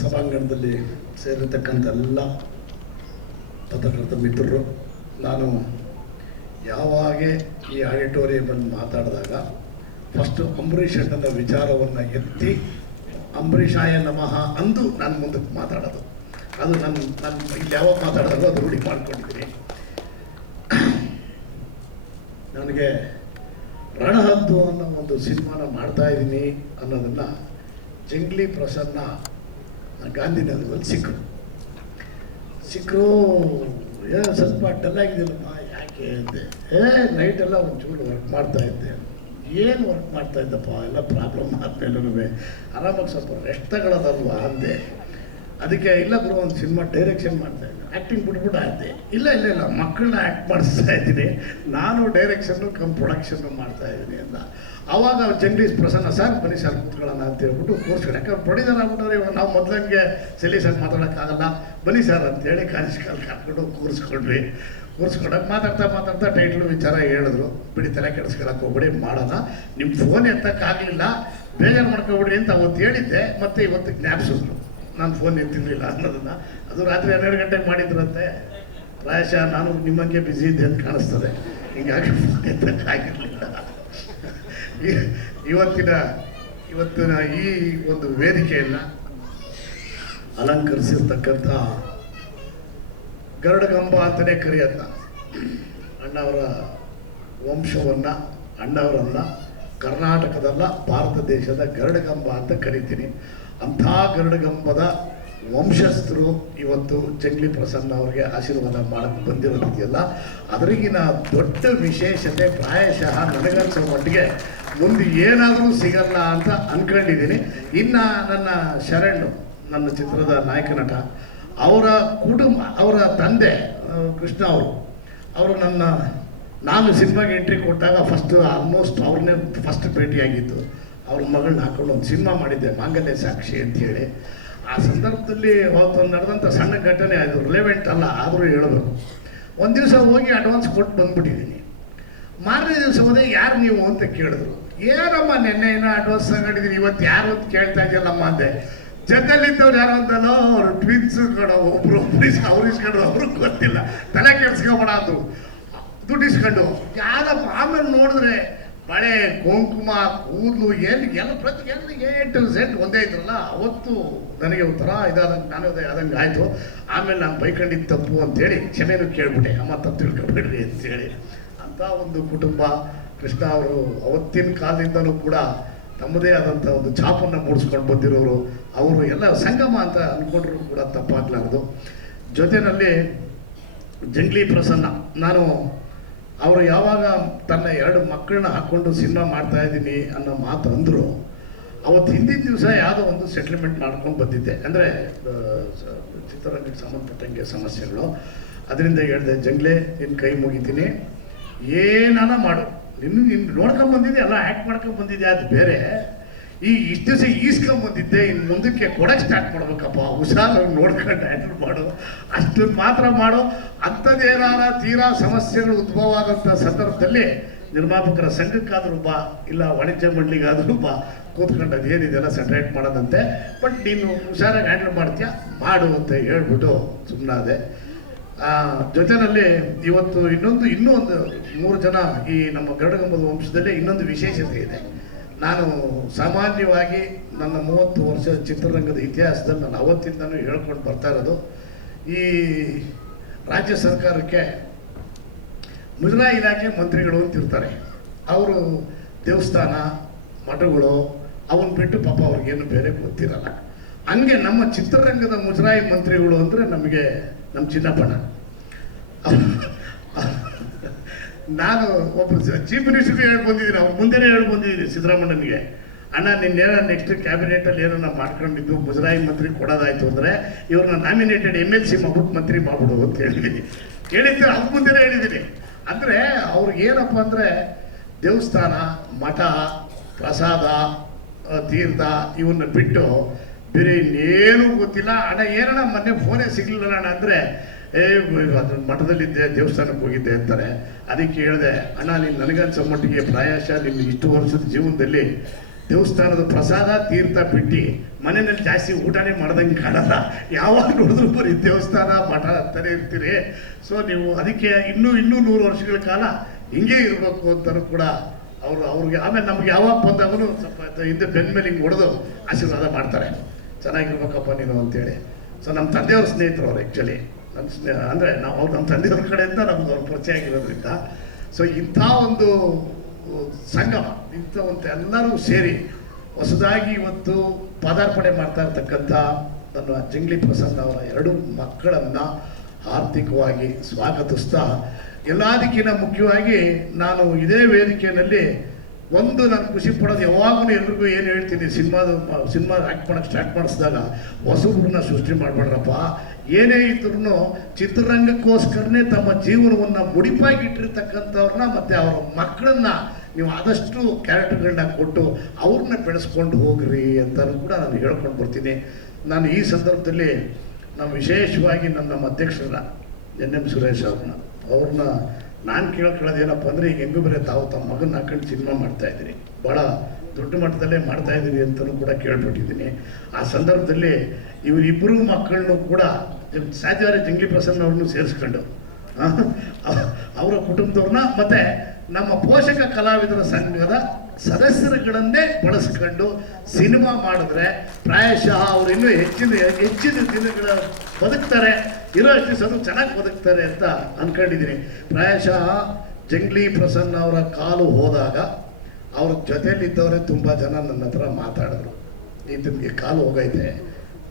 ಸಭಾಂಗಣದಲ್ಲಿ ಸೇರಿರ್ತಕ್ಕಂಥ ಎಲ್ಲ ಪತ್ರಕರ್ತ ಮಿತ್ರರು, ನಾನು ಯಾವಾಗ ಈ ಆಡಿಟೋರಿಯಮಲ್ಲಿ ಮಾತಾಡಿದಾಗ ಫಸ್ಟು ಅಂಬರೀಷ್ ಅಣ್ಣನ ವಿಚಾರವನ್ನು ಎತ್ತಿ, ಅಂಬರೀಷಾಯ ನಮಃ ಅಂದು ನಾನು ಮುಂದಕ್ಕೆ ಮಾತಾಡೋದು. ಅದು ನನ್ನ ನಾನು ಇಲ್ಲಿ ಯಾವಾಗ ಮಾತಾಡಿದಾಗೋ ಅದು ರೂಢಿ ಮಾಡ್ಕೊಂಡಿದ್ದೀನಿ. ನನಗೆ ರಣಹದ್ದು ಅನ್ನೋ ಒಂದು ಸಿನಿಮಾನ ಮಾಡ್ತಾ ಇದ್ದೀನಿ ಅನ್ನೋದನ್ನು ಜಂಗ್ಲಿ ಪ್ರಸನ್ನ ಗಾಂಧಿನಗರದಲ್ಲಿ ಸಿಕ್ಕರು. ಸಿಕ್ಕರು, ಏ, ಸ್ವಲ್ಪ ಡಲ್ ಆಗಿದೆಯಲ್ಲಮ್ಮ ಯಾಕೆ ಅಂತೆ. ಏ ನೈಟೆಲ್ಲ ಒಂಚೂರು ವರ್ಕ್ ಮಾಡ್ತಾ ಇದ್ದೆ. ಏನು ವರ್ಕ್ ಮಾಡ್ತಾ ಇದ್ದಪ್ಪ, ಎಲ್ಲ ಪ್ರಾಬ್ಲಮ್ ಆದಮೇಲೂ ಆರಾಮಾಗಿ ಸ್ವಲ್ಪ ರೆಸ್ಟ್ ತಗೊಳ್ಳೋದಲ್ವಾ ಅಂದೆ. ಅದಕ್ಕೆ ಇಲ್ಲ ಗುರು, ಒಂದು ಸಿನಿಮಾ ಡೈರೆಕ್ಷನ್ ಮಾಡ್ತಾ ಇದ್ದೆ. ಆ್ಯಕ್ಟಿಂಗ್ ಬಿಟ್ಬಿಟ್ಟು ಆಯ್ತೆ ಇಲ್ಲ ಇಲ್ಲ ಇಲ್ಲ, ಮಕ್ಕಳನ್ನ ಆ್ಯಕ್ಟ್ ಮಾಡಿಸ್ತಾ ಇದ್ದೀನಿ. ನಾನು ಡೈರೆಕ್ಷನ್ನು ಕಮ್ ಪ್ರೊಡಕ್ಷನ್ನು ಮಾಡ್ತಾ ಇದ್ದೀನಿ ಅಂತ. ಆವಾಗ ಜಂಗ್ಲೀಸ್ ಪ್ರಸನ್ನ, ಸರ್, ಬನ್ನಿ ಸರ್, ಕೂತ್ಕೊಳ್ಳೋಣ ಅಂತ ಹೇಳ್ಬಿಟ್ಟು ಕೂರ್ಸ್ಕೊಂಡು ಯಾಕಂದ್ರೆ ಪ್ರೊಡ್ಯೂಸರ್ ಆಗ್ಬಿಟ್ರೆ ಇವಾಗ ನಾವು ಮೊದಲಂಗೆ ಸೆಲೀಸಾಗಿ ಮಾತಾಡೋಕ್ಕಾಗಲ್ಲ. ಬನ್ನಿ ಸರ್ ಅಂತೇಳಿ ಕಾಲೇಜ್ ಕಾಲ್ ಕಟ್ಕೊಂಡು ಕೂರಿಸ್ಕೊಂಡ್ವಿ ಕೂರಿಸ್ಕೊಂಡಾಗ ಮಾತಾಡ್ತಾ ಮಾತಾಡ್ತಾ ಟೈಟ್ಲು ವಿಚಾರ ಹೇಳಿದ್ರು. ಬಿಡಿ, ತಲೆ ಕೆಡಿಸ್ಕೊಳಕ್ಕೆ ಹೋಗ್ಬಿಡಿ, ಮಾಡೋಣ. ನಿಮ್ಮ ಫೋನ್ ಎತ್ತಕ್ಕಾಗಲಿಲ್ಲ. ಬೇಜಾರು ಮಾಡ್ಕೊಬಿಡಿ ಅಂತ ಅವತ್ತು ಹೇಳಿದ್ದೆ. ಮತ್ತೆ ಇವತ್ತು ಜ್ಞಾಪಿಸಿದ್ರು. ನಾನು ಫೋನ್ ಎತ್ತಿರಲಿಲ್ಲ ಅನ್ನೋದನ್ನು. ಅದು ರಾತ್ರಿ ಹನ್ನೆರಡು ಗಂಟೆಗೆ ಮಾಡಿದ್ರಂತೆ. ಪ್ರಾಯಶಃ ನಾನು ನಿಮ್ಮಂಗೆ ಬ್ಯುಸಿ ಇದ್ದೆ ಅಂತ ಕಾಣಿಸ್ತದೆ. ಹಿಂಗಾಗಿ ಫೋನ್ ಎತ್ತಕ್ಕಾಗಿರಲಿಲ್ಲ ಇವತ್ತಿನ ಇವತ್ತಿನ ಈ ಒಂದು ವೇದಿಕೆಯನ್ನು ಅಲಂಕರಿಸಿರ್ತಕ್ಕಂಥ ಗರುಡಗಂಬ ಅಂತಲೇ ಕರೆಯತ್ತ ಅಣ್ಣವರ ವಂಶವನ್ನು, ಅಣ್ಣವರನ್ನು ಕರ್ನಾಟಕದಲ್ಲ, ಭಾರತ ದೇಶದ ಗರುಡಗಂಬ ಅಂತ ಕರಿತೀನಿ. ಅಂಥ ಗರುಡಗಂಬದ ವಂಶಸ್ಥರು ಇವತ್ತು ಜಂಗ್ಲಿ ಪ್ರಸನ್ನ ಅವರಿಗೆ ಆಶೀರ್ವಾದ ಮಾಡಕ್ಕೆ ಬಂದಿರೋದಿದೆಯಲ್ಲ, ಅದರಿಗಿನ ದೊಡ್ಡ ವಿಶೇಷತೆ ಪ್ರಾಯಶಃ ನನಗನ್ಸೋ ಮಟ್ಟಿಗೆ ಮುಂದೆ ಏನಾದರೂ ಸಿಗಲ್ಲ ಅಂತ ಅನ್ಕೊಂಡಿದ್ದೀನಿ. ಇನ್ನು ನನ್ನ ಶರಣು, ನನ್ನ ಚಿತ್ರದ ನಾಯಕ ನಟ, ಅವರ ಕುಟುಂಬ, ಅವರ ತಂದೆ ಕೃಷ್ಣ ಅವರು ಅವರು ನನ್ನ, ನಾನು ಸಿನಿಮಾಗೆ ಎಂಟ್ರಿ ಕೊಟ್ಟಾಗ ಫಸ್ಟ್ ಆಲ್ಮೋಸ್ಟ್ ಅವ್ರನ್ನೇ ಫಸ್ಟ್ ಭೇಟಿಯಾಗಿದ್ದು. ಅವ್ರ ಮಗಳನ್ನ ಹಾಕೊಂಡು ಒಂದು ಸಿನಿಮಾ ಮಾಡಿದ್ದೆ, ಮಾಂಗಲ್ಯ ಸಾಕ್ಷಿ ಅಂತೇಳಿ ಆ ಸಂದರ್ಭದಲ್ಲಿ ಅವತ್ತು ನಡೆದಂಥ ಸಣ್ಣ ಘಟನೆ ಅದು ರಿಲೆವೆಂಟ್ ಅಲ್ಲ, ಆದರೂ ಹೇಳಬೇಕು. ಒಂದು ದಿವಸ ಹೋಗಿ ಅಡ್ವಾನ್ಸ್ ಕೊಟ್ಟು ಬಂದ್ಬಿಟ್ಟಿದ್ದೀನಿ ಮಾರನೇ ದಿವಸ ಹೋದೆ, ಯಾರು ನೀವು ಅಂತ ಕೇಳಿದ್ರು. ಏನಮ್ಮ ನಿನ್ನೆ ಏನೋ ಅಡ್ವಾನ್ಸ್ ತಗೊಂಡಿದ್ದೀನಿ ಇವತ್ತು ಯಾರು ಅಂತ ಕೇಳ್ತಾ ಇದೆಯಲ್ಲಮ್ಮ ಅಂದೆ. ಜೊತೆಲಿದ್ದವ್ರು ಯಾರು ಅಂತಲೋ, ಅವ್ರು ಟ್ವಿನ್ಸ್ ಕಣ, ಒಬ್ರು ಒಬ್ರು ಅವ್ರು ಇಸ್ಕೊಂಡು ಅವ್ರಿಗೆ ಗೊತ್ತಿಲ್ಲ. ತಲೆ ಕೆಡ್ಸ್ಕೊಬೇಡ ಅಂದರು. ದುಡ್ಡು ಇಸ್ಕೊಂಡು ಯಾರಪ್ಪ ಆಮೇಲೆ ನೋಡಿದ್ರೆ ಬಳೆ ಕುಂಕುಮ ಕೂದಲು, ಎಲ್ಲಿ, ಎಲ್ಲ ಪ್ರತಿ ಎಲ್ಲ ಏಟು ಸೆಟ್ ಒಂದೇ ಇದ್ರಲ್ಲ, ಅವತ್ತು ನನಗೆ ಒಂಥರ ಇದಾದಂಗೆ, ನಾನು ಆದಂಗೆ ಆಯಿತು. ಆಮೇಲೆ ನಾನು ಬೈಕಂಡಿದ್ದು ತಪ್ಪು ಅಂತೇಳಿ ಕ್ಷಮೆನೂ ಕೇಳ್ಬಿಟ್ಟೆ. ಅಮ್ಮ ತಪ್ಪು ತಿಳ್ಕೊಬೇಡ್ರಿ ಅಂತೇಳಿ. ಅಂತ ಒಂದು ಕುಟುಂಬ, ಕೃಷ್ಣ ಅವರು ಅವತ್ತಿನ ಕಾಲದಿಂದಲೂ ಕೂಡ ತಮ್ಮದೇ ಆದಂಥ ಒಂದು ಛಾಪನ್ನು ಮೂಡಿಸ್ಕೊಂಡು ಬಂದಿರೋರು. ಅವರು ಎಲ್ಲ ಸಂಗಮ ಅಂತ ಅಂದ್ಕೊಂಡ್ರು ಕೂಡ ತಪ್ಪಾಗಲಾರ್ದು. ಜೊತೆಯಲ್ಲಿ ಜಂಗ್ಲಿ ಪ್ರಸನ್ನ, ನಾನು ಅವರು ಯಾವಾಗ ತನ್ನ ಎರಡು ಮಕ್ಕಳನ್ನ ಹಾಕ್ಕೊಂಡು ಸಿನಿಮಾ ಮಾಡ್ತಾ ಇದ್ದೀನಿ ಅನ್ನೋ ಮಾತು ಅಂದರು, ಅವತ್ತು ಹಿಂದಿನ ದಿವಸ ಯಾವುದೋ ಒಂದು ಸೆಟ್ಲ್ಮೆಂಟ್ ಮಾಡ್ಕೊಂಡು ಬಂದಿದ್ದೆ. ಅಂದರೆ ಚಿತ್ರರಂಗಕ್ಕೆ ಸಂಬಂಧಪಟ್ಟಂಗೆ ಸಮಸ್ಯೆಗಳು. ಅದರಿಂದ ಹೇಳಿದೆ, ಜಂಗ್ಲೆ ನಿನ್ನ ಕೈ ಮುಗಿತೀನಿ. ಏನಾನ ಮಾಡು. ನಿನ್ನ ನಿನ್ನ ನೋಡ್ಕೊಂಬಂದಿದ್ದೆ ಎಲ್ಲ ಆ್ಯಕ್ಟ್ ಮಾಡ್ಕೊಂಡು ಬಂದಿದ್ದೆ ಅದು ಬೇರೆ. ಈ ಇಷ್ಟು ದಿವಸ ಈಸ್ಕೊಂಡ್ ಬಂದಿದ್ದೆ, ಇನ್ನು ಮುಂದಕ್ಕೆ ಕೊಡಕ್ಕೆ ಸ್ಟಾರ್ಟ್ ಮಾಡ್ಬೇಕಪ್ಪ. ಹುಷಾರು ನೋಡ್ಕೊಂಡು ಹ್ಯಾಂಡಲ್ ಮಾಡು. ಅಷ್ಟು ಮಾತ್ರ ಮಾಡು. ಅಂಥದ್ದೇನಾರ ತೀರಾ ಸಮಸ್ಯೆಗಳು ಉದ್ಭವ ಸಂದರ್ಭದಲ್ಲಿ ನಿರ್ಮಾಪಕರ ಸಂಘಕ್ಕಾದರೂ ಬಾ, ಇಲ್ಲ ವಾಣಿಜ್ಯ ಮಂಡಳಿಗಾದರೂ ಬಾ, ಕೂತ್ಕೊಂಡು ಅದೇನಿದೆಲ್ಲ ಸೆಟ್ರೇಟ್ ಮಾಡೋದಂತೆ ಬಟ್ ನೀನು ಹುಷಾರಾಗಿ ಹ್ಯಾಂಡಲ್ ಮಾಡ್ತೀಯಾ? ಮಾಡು ಅಂತ ಹೇಳ್ಬಿಟ್ಟು ಸುಮ್ಮನಾದೆ ಜೊತೆಯಲ್ಲಿ ಇವತ್ತು ಇನ್ನೊಂದು ಇನ್ನೂ ಒಂದು ಮೂರು ಜನ ಈ ನಮ್ಮ ಗರುಡಗಂಬದ ವಂಶದಲ್ಲಿ ಇನ್ನೊಂದು ವಿಶೇಷತೆ ಇದೆ. ನಾನು ಸಾಮಾನ್ಯವಾಗಿ ನನ್ನ ಮೂವತ್ತು ವರ್ಷದ ಚಿತ್ರರಂಗದ ಇತಿಹಾಸದಲ್ಲಿ ನಾನು ಅವತ್ತಿಂದನೂ ಹೇಳ್ಕೊಂಡು ಬರ್ತಾ ಇರೋದು, ಈ ರಾಜ್ಯ ಸರ್ಕಾರಕ್ಕೆ ಮುಜರಾಯಿ ಇಲಾಖೆ ಮಂತ್ರಿಗಳು ಅಂತ ಇರ್ತಾರೆ. ಅವರು ದೇವಸ್ಥಾನ, ಮಠಗಳು ಅವನ್ನ ಬಿಟ್ಟು ಪಾಪ ಅವ್ರಿಗೇನು ಬೇರೆ ಗೊತ್ತಿರಲ್ಲ. ಹಂಗೆ ನಮ್ಮ ಚಿತ್ರರಂಗದ ಮುಜರಾಯಿ ಮಂತ್ರಿಗಳು ಅಂದರೆ ನಮಗೆ ನಮ್ಮ ಚಿನ್ನಪ್ಪಣ್ಣ. ನಾನು ಒಬ್ಬ ಚೀಫ್ ಮಿನಿಸ್ಟರ್ ಹೇಳಿ ಬಂದಿದ್ದೀನಿ, ಅವ್ರು ಮುಂದೆನೇ ಹೇಳಿ ಬಂದಿದ್ದೀನಿ ಸಿದ್ದರಾಮಣ್ಣನಿಗೆ ಅಣ್ಣ ನಿನ್ನೇನೋ ನೆಕ್ಸ್ಟ್ ಕ್ಯಾಬಿನೆಟಲ್ಲಿ ಏನೋ ಮಾಡ್ಕೊಂಡಿದ್ದು, ಮುಜರಾಯಿ ಮಂತ್ರಿ ಕೊಡೋದಾಯ್ತು ಅಂದರೆ ಇವ್ರನ್ನ ನಾಮಿನೇಟೆಡ್ ಎಂ ಎಲ್ ಸಿ ಮಾಡ್ಬಿಟ್ಟು ಮಂತ್ರಿ ಮಾಡ್ಬಿಡು ಅಂತ ಹೇಳಿದ್ದೀನಿ. ಹೇಳಿದ್ದೆ ಅದು ಮುಂದೆನೇ ಹೇಳಿದ್ದೀನಿ. ಅಂದರೆ ಅವ್ರಿಗೆ ಏನಪ್ಪ ಅಂದರೆ ದೇವಸ್ಥಾನ, ಮಠ, ಪ್ರಸಾದ ತೀರ್ಥ ಇವನ್ನ ಬಿಟ್ಟು ಬೇರೆ ಇನ್ನೇನು ಗೊತ್ತಿಲ್ಲ. ಅಣ್ಣ, ಏನಣ್ಣ ಮೊನ್ನೆ ಫೋನೇ ಸಿಗ್ಲಿಲ್ಲ ಅಣ್ಣ ಅಂದರೆ ಏ ಅದ್ರ ಮಠದಲ್ಲಿದ್ದೆ, ದೇವಸ್ಥಾನಕ್ಕೆ ಹೋಗಿದ್ದೆ ಅಂತಾರೆ. ಅದಕ್ಕೆ ಹೇಳಿದೆ, ಅಣ್ಣ, ನೀನು ನನಗನ್ಸೋ ಮಟ್ಟಿಗೆ ಪ್ರಾಯಶಃ ನಿಮ್ಮ ಇಷ್ಟು ವರ್ಷದ ಜೀವನದಲ್ಲಿ ದೇವಸ್ಥಾನದ ಪ್ರಸಾದ, ತೀರ್ಥ ಬಿಟ್ಟು ಮನೆಯಲ್ಲಿ ಜಾಸ್ತಿ ಊಟನೇ ಮಾಡ್ದಂಗೆ ಕಾಣಲ್ಲ. ಯಾವಾಗ ನೋಡಿದ್ರು ಬರೀ ದೇವಸ್ಥಾನ, ಮಠ ಅಂತಾನೆ ಇರ್ತೀರಿ. ಸೊ ನೀವು ಅದಕ್ಕೆ ಇನ್ನೂ ಇನ್ನೂ ನೂರು ವರ್ಷಗಳ ಕಾಲ ಹಿಂಗೆ ಇರಬೇಕು ಅಂತಲೂ ಕೂಡ ಅವರು, ಅವ್ರಿಗೆ, ಆಮೇಲೆ ನಮ್ಗೆ ಯಾವಾಗ ಬಂದಾಗೂ ಸ್ವಲ್ಪ ಹಿಂದೆ ಬೆನ್ನ ಮೇಲೆ ಹಿಂಗೆ ಹೊಡೆದು ಆಶೀರ್ವಾದ ಮಾಡ್ತಾರೆ. ಚೆನ್ನಾಗಿರ್ಬೇಕಪ್ಪ ನೀನು ಅಂತೇಳಿ. ಸೊ ನಮ್ಮ ತಂದೆಯವ್ರ ಸ್ನೇಹಿತರು ಅವ್ರು ಆ್ಯಕ್ಚುಲಿ ಸ್ನೇಹ ಅಂದರೆ ನಾವು ನಮ್ಮ ತಂದೆಯವ್ರ ಕಡೆಯಿಂದ ನಮ್ಗೆ ಅವ್ರ ಪರಿಚಯ ಆಗಿರೋದ್ರಿಂದ. ಸೊ ಇಂಥ ಒಂದು ಸಂಗಮ, ಇಂಥ ಒಂದು ಎಲ್ಲರೂ ಸೇರಿ ಹೊಸದಾಗಿ ಇವತ್ತು ಪದಾರ್ಪಣೆ ಮಾಡ್ತಾ ಇರ್ತಕ್ಕಂಥ ನನ್ನ ಜಂಗ್ಲಿ ಪ್ರಸನ್ನ ಅವರ ಎರಡು ಮಕ್ಕಳನ್ನು ಆರ್ಥಿಕವಾಗಿ ಸ್ವಾಗತಿಸ್ತಾ, ಎಲ್ಲದಕ್ಕಿಂತ ಮುಖ್ಯವಾಗಿ ನಾನು ಇದೇ ವೇದಿಕೆಯಲ್ಲಿ ಒಂದು ನಾನು ಖುಷಿ ಪಡೋದು ಯಾವಾಗಲೂ ಎಲ್ರಿಗೂ ಏನು ಹೇಳ್ತೀನಿ, ಸಿನಿಮಾದ, ಸಿನಿಮಾ ಆ್ಯಕ್ಟ್ ಮಾಡೋಕ್ಕೆ ಸ್ಟಾರ್ಟ್ ಮಾಡಿಸಿದಾಗ ಹೊಸಬ್ರನ್ನ ಸೃಷ್ಟಿ ಮಾಡಬೇಡ್ರಪ್ಪ. ಏನೇ ಇದ್ರೂ ಚಿತ್ರರಂಗಕ್ಕೋಸ್ಕರನೇ ತಮ್ಮ ಜೀವನವನ್ನು ಮುಡಿಪಾಗಿಟ್ಟಿರ್ತಕ್ಕಂಥವ್ರನ್ನ ಮತ್ತು ಅವರ ಮಕ್ಕಳನ್ನ ನೀವು ಆದಷ್ಟು ಕ್ಯಾರೆಕ್ಟರ್ಗಳನ್ನ ಕೊಟ್ಟು ಅವ್ರನ್ನ ಬೆಳೆಸ್ಕೊಂಡು ಹೋಗ್ರಿ ಅಂತಲೂ ಕೂಡ ನಾನು ಹೇಳ್ಕೊಂಡು ಬರ್ತೀನಿ. ನಾನು ಈ ಸಂದರ್ಭದಲ್ಲಿ ನಾವು ವಿಶೇಷವಾಗಿ ನನ್ನ ನಮ್ಮ ಅಧ್ಯಕ್ಷರ ಎನ್ ಎಂ ಸುರೇಶ್ ಅವ್ರನ್ನ ಅವ್ರನ್ನ ನಾನು ಕೇಳ್ಕೊಳ್ಳೋದು ಏನಪ್ಪ ಅಂದರೆ ಈಗ ಹೆಂಗು ಬೇರೆ ತಾವು ತಮ್ಮ ಮಗನ ಹಾಕೊಂಡು ಸಿನಿಮಾ ಮಾಡ್ತಾ ಇದ್ದೀರಿ. ಭಾಳ ದೊಡ್ಡ ಮಟ್ಟದಲ್ಲೇ ಮಾಡ್ತಾ ಇದ್ದೀರಿ ಅಂತಲೂ ಕೂಡ ಕೇಳ್ಬಿಟ್ಟಿದ್ದೀನಿ ಆ ಸಂದರ್ಭದಲ್ಲಿ ಇವರಿಬ್ಬರು ಮಕ್ಕಳನ್ನು ಕೂಡ ಸಾಧ್ಯವಾದ್ರೆ ಜಂಗ್ಲಿ ಪ್ರಸನ್ನ ಅವ್ರನ್ನೂ ಸೇರಿಸ್ಕೊಂಡು. ಅವರ ಕುಟುಂಬದವ್ರನ್ನ ಮತ್ತೆ ನಮ್ಮ ಪೋಷಕ ಕಲಾವಿದರ ಸಂಘದ ಸದಸ್ಯರುಗಳನ್ನೇ ಬಳಸ್ಕೊಂಡು ಸಿನಿಮಾ ಮಾಡಿದ್ರೆ ಪ್ರಾಯಶಃ ಅವರು ಇನ್ನೂ ಹೆಚ್ಚಿನ ಹೆಚ್ಚಿನ ದಿನಗಳ ಬದುಕ್ತಾರೆ. ಇರೋ ಅದು ಚೆನ್ನಾಗಿ ಬದುಕ್ತಾರೆ ಅಂತ ಅನ್ಕೊಂಡಿದ್ದೀನಿ ಪ್ರಾಯಶಃ ಜಂಗ್ಲಿ ಪ್ರಸನ್ನ ಅವರ ಕಾಲು ಹೋದಾಗ ಅವ್ರ ಜೊತೆಯಲ್ಲಿದ್ದವರೇ ತುಂಬ ಜನ ನನ್ನ ಹತ್ರ ಮಾತಾಡಿದ್ರು. ಈತನಿಗೆ ಕಾಲು ಹೋಗೈತೆ.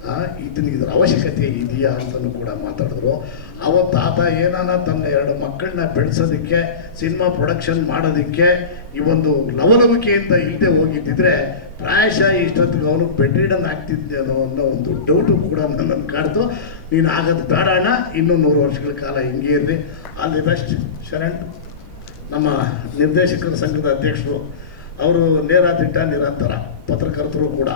ಆ, ಇದರ ಅವಶ್ಯಕತೆ ಇದೆಯಾ ಅಂತಲೂ ಕೂಡ ಮಾತಾಡಿದ್ರು. ಅವತ್ತು ಆತ ಏನಾನ ತನ್ನ ಎರಡು ಮಕ್ಕಳನ್ನ ಬೆಳೆಸೋದಕ್ಕೆ ಸಿನಿಮಾ ಪ್ರೊಡಕ್ಷನ್ ಮಾಡೋದಕ್ಕೆ ಈ ಒಂದು ಲವಲವಿಕೆಯಿಂದ ಇಲ್ಲದೆ ಹೋಗಿದ್ದಿದ್ರೆ ಪ್ರಾಯಶಃ ಇಷ್ಟೊತ್ತಿಗೆ ಅವನು ಬೆಡ್ರಿಡನ್ ಆಗ್ತಿದ್ದೆ ಅನ್ನೋ ಒಂದು ಡೌಟು ಕೂಡ ನನ್ನನ್ನು ಕಾಡ್ತು. ನೀನು ಆಗೋದು ಬೇಡಣ ಇನ್ನೂ ನೂರು ವರ್ಷಗಳ ಕಾಲ ಹಿಂಗೆ ಇರಲಿ. ಅಲ್ಲಿ ಬೆಸ್ಟ್ ಶರಣ್. ನಮ್ಮ ನಿರ್ದೇಶಕರ ಸಂಘದ ಅಧ್ಯಕ್ಷರು ಅವರು ನೇರ ದಿಟ್ಟ ನಿರಂತರ ಪತ್ರಕರ್ತರು ಕೂಡ.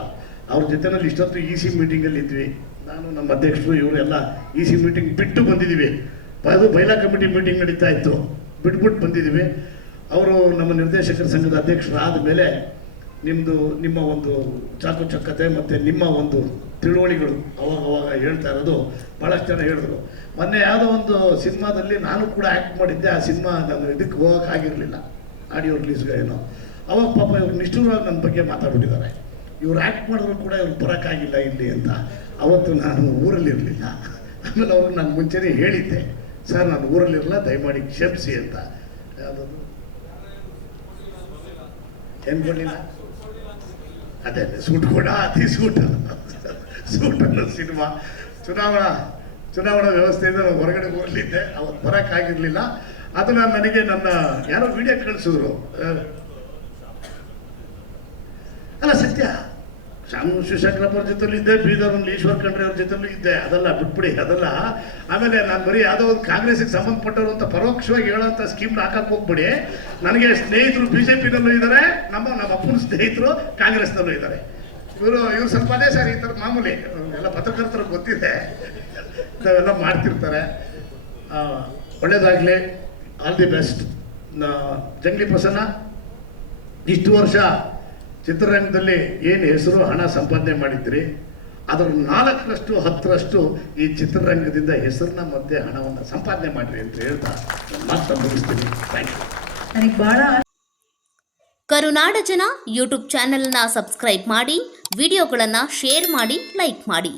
ಅವ್ರ ಜೊತೆನಲ್ಲಿ ಇಷ್ಟೊತ್ತು ಇ ಸಿ ಮೀಟಿಂಗಲ್ಲಿ ಇದ್ವಿ. ನಾನು ನಮ್ಮ ಅಧ್ಯಕ್ಷರು ಇವರೆಲ್ಲ ಇ ಸಿ ಮೀಟಿಂಗ್ ಬಿಟ್ಟು ಬಂದಿದ್ದೀವಿ. ಅದು ಬೈಲಾ ಕಮಿಟಿ ಮೀಟಿಂಗ್ ನಡೀತಾ ಇತ್ತು. ಬಿಟ್ಬಿಟ್ಟು ಬಂದಿದ್ದೀವಿ. ಅವರು ನಮ್ಮ ನಿರ್ದೇಶಕರ ಸಂಘದ ಅಧ್ಯಕ್ಷರಾದ ಮೇಲೆ ನಿಮ್ಮದು ನಿಮ್ಮ ಒಂದು ಚಾಕುಚಕ್ಯತೆ ಮತ್ತು ನಿಮ್ಮ ಒಂದು ತಿಳುವಳಿಗಳು ಅವಾಗ ಅವಾಗ ಹೇಳ್ತಾ ಇರೋದು ಭಾಳಷ್ಟು ಜನ ಹೇಳಿದ್ರು. ಮೊನ್ನೆ ಯಾವುದೋ ಒಂದು ಸಿನಿಮಾದಲ್ಲಿ ನಾನು ಕೂಡ ಆ್ಯಕ್ಟ್ ಮಾಡಿದ್ದೆ. ಆ ಸಿನಿಮಾ ನಾನು ಇದಕ್ಕೆ ಹೋಗೋಕ್ಕಾಗಿರಲಿಲ್ಲ ಆಡಿಯೋ ರಿಲೀಸ್ಗಳೇನೋ ಅವಾಗ ಪಾಪ ಇವ್ರು ನಿಷ್ಠುರವಾಗಿ ನನ್ನ ಬಗ್ಗೆ ಮಾತಾಡ್ಬಿಟ್ಟಿದ್ದಾರೆ. ಇವ್ರು ಆ್ಯಕ್ಟ್ ಮಾಡಿದ್ರು ಕೂಡ ಇವ್ರು ಬರೋಕ್ಕಾಗಿಲ್ಲ ಇಲ್ಲಿ ಅಂತ. ಅವತ್ತು ನಾನು ಊರಲ್ಲಿರಲಿಲ್ಲ. ಆಮೇಲೆ ಅವ್ರಿಗೆ ನಾನು ಮುಂಚೆನೇ ಹೇಳಿದ್ದೆ, ಸರ್, ನಾನು ಊರಲ್ಲಿರಲ್ಲ, ದಯಮಾಡಿ ಕ್ಷಮಿಸಿ ಅಂತ. ಯಾವುದು ಏನು ಕೊಡಲಿಲ್ಲ? ಅದೇ ಅದೇ, ಸೂಟ್ ಕೂಡ, ಅತಿ ಸೂಟ್. ಸೂಟ್ ಅನ್ನೋ ಸಿನಿಮಾ. ಚುನಾವಣಾ ಚುನಾವಣಾ ವ್ಯವಸ್ಥೆಯಿಂದ ನಾನು ಹೊರಗಡೆ ಹೋಗಲಿದ್ದೆ. ಅವತ್ತು ಬರೋಕ್ಕಾಗಿರಲಿಲ್ಲ. ಅದನ್ನು ನನಗೆ ನನ್ನ, ಯಾರೋ ವಿಡಿಯೋ ಕಳಿಸಿದ್ರು. ಅಲ್ಲ, ಸತ್ಯ. ಶಾಮು ಶಿವಶಂಕರಪ್ಪ ಅವ್ರ ಜೊತೆಲಿ ಇದ್ದೆ ಬೀದರ್ನಲ್ಲಿ ಈಶ್ವರ್ ಖಂಡ್ರೆ ಅವ್ರ ಜೊತೆಲೂ ಇದ್ದೆ. ಅದೆಲ್ಲ ಬಿಟ್ಬಿಡಿ, ಅದೆಲ್ಲ. ಆಮೇಲೆ ನಾನು ಬರೀ ಯಾವುದೋ ಒಂದು ಕಾಂಗ್ರೆಸ್ಗೆ ಸಂಬಂಧಪಟ್ಟವರು ಅಂತ ಪರೋಕ್ಷವಾಗಿ ಹೇಳೋಂಥ ಸ್ಕೀಮ್ನ ಹಾಕಕ್ಕೆ ಹೋಗ್ಬಿಡಿ. ನನಗೆ ಸ್ನೇಹಿತರು ಬಿ ಜೆ ಪಿನಲ್ಲೂ ಇದ್ದಾರೆ ನಮ್ಮ ನಮ್ಮ ಅಪ್ಪನ ಸ್ನೇಹಿತರು ಕಾಂಗ್ರೆಸ್ನಲ್ಲೂ ಇದ್ದಾರೆ ಇವರು, ಇವ್ರು ಸ್ವಲ್ಪ ಅದೇ ಸರ್, ಈ ಥರ ಮಾಮೂಲಿ. ಎಲ್ಲ ಪತ್ರಕರ್ತರು ಗೊತ್ತಿದೆ. ನಾವೆಲ್ಲ ಮಾಡ್ತಿರ್ತಾರೆ. ಒಳ್ಳೇದಾಗಲಿ. All the best Jungli Prasanna, ಇಷ್ಟು ವರ್ಷ ಚಿತ್ರರಂಗದಲ್ಲಿ ಏನು ಹೆಸರು ಹಣ ಸಂಪಾದನೆ ಮಾಡಿದ್ರಿ? ಅದರ ನಾಲ್ಕರಷ್ಟು ಹತ್ತರಷ್ಟು ಈ ಚಿತ್ರರಂಗದಿಂದ ಹೆಸರಿನ ಮತ್ತೆ ಹಣವನ್ನು ಸಂಪಾದನೆ ಮಾಡಿರಿ ಅಂತ ಹೇಳ್ತಾ ಮತ್ತೆ ಮುಗಿಸ್ತೀನಿ. ಥ್ಯಾಂಕ್ ಯು ನನಗೆ ಭಾಳ ಕರುನಾಡ ಜನ ಯೂಟ್ಯೂಬ್ ಚಾನೆಲ್ನ ಸಬ್ಸ್ಕ್ರೈಬ್ ಮಾಡಿ ವಿಡಿಯೋಗಳನ್ನು ಶೇರ್ ಮಾಡಿ ಲೈಕ್ ಮಾಡಿ.